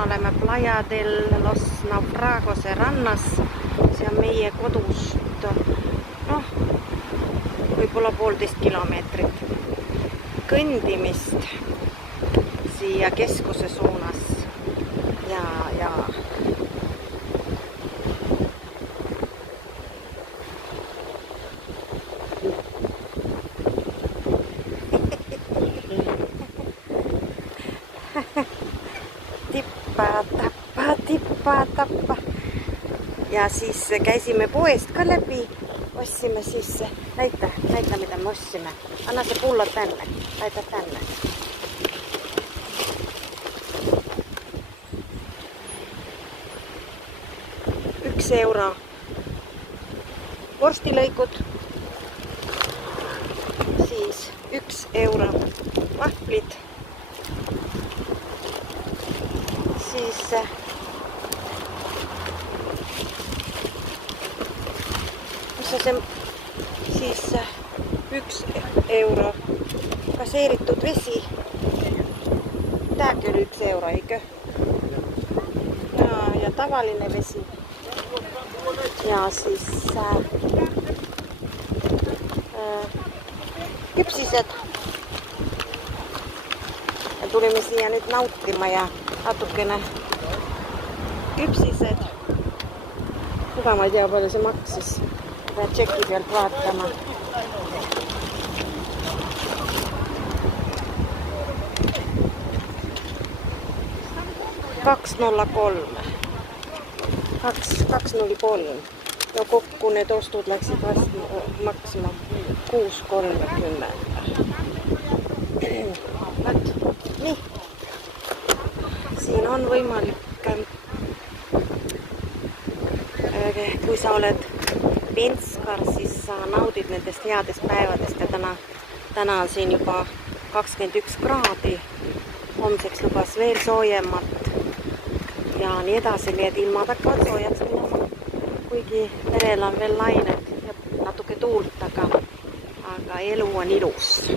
täna oleme Playa del Los Naufragose rannas. See on meie kodust, võib-olla 1,5 kilomeetrit kõndimist siia keskuse suunas. Ja tippa. Ja siis käisime poest ka läbi. Ostsime siis, näita mitä me ostimme. Anna se pullo tänne. Laita tänne. €1 vorstilõikud. Siis €1 vahvlit. Siis siis €1 gaseeritud vesi. Tääkin oli €1, eikö? Ja tavallinen vesi. Ja siis kypsiset. Ja tulimme siihen nyt nauttimaan ja natukene kypsiset. Kuka mä tiedä paljon se maksis. Pitää tsekki vielä vaattamaan. €2.03. 2.03. Ja kokku ne ostut läksid vasta maksamaan €6.30. Niin. Siinä on võimalik, kui sa oled penskar, siis sa naudid nendest headest päevadest ja täna on siin juba 21 kraadi. Homseks lubas veel soojemmat ja nii edasi, nii et ilmad hakkavad soojaks minema. Kuigi merel on veel lainet ja natuke tuult, aga elu on ilus.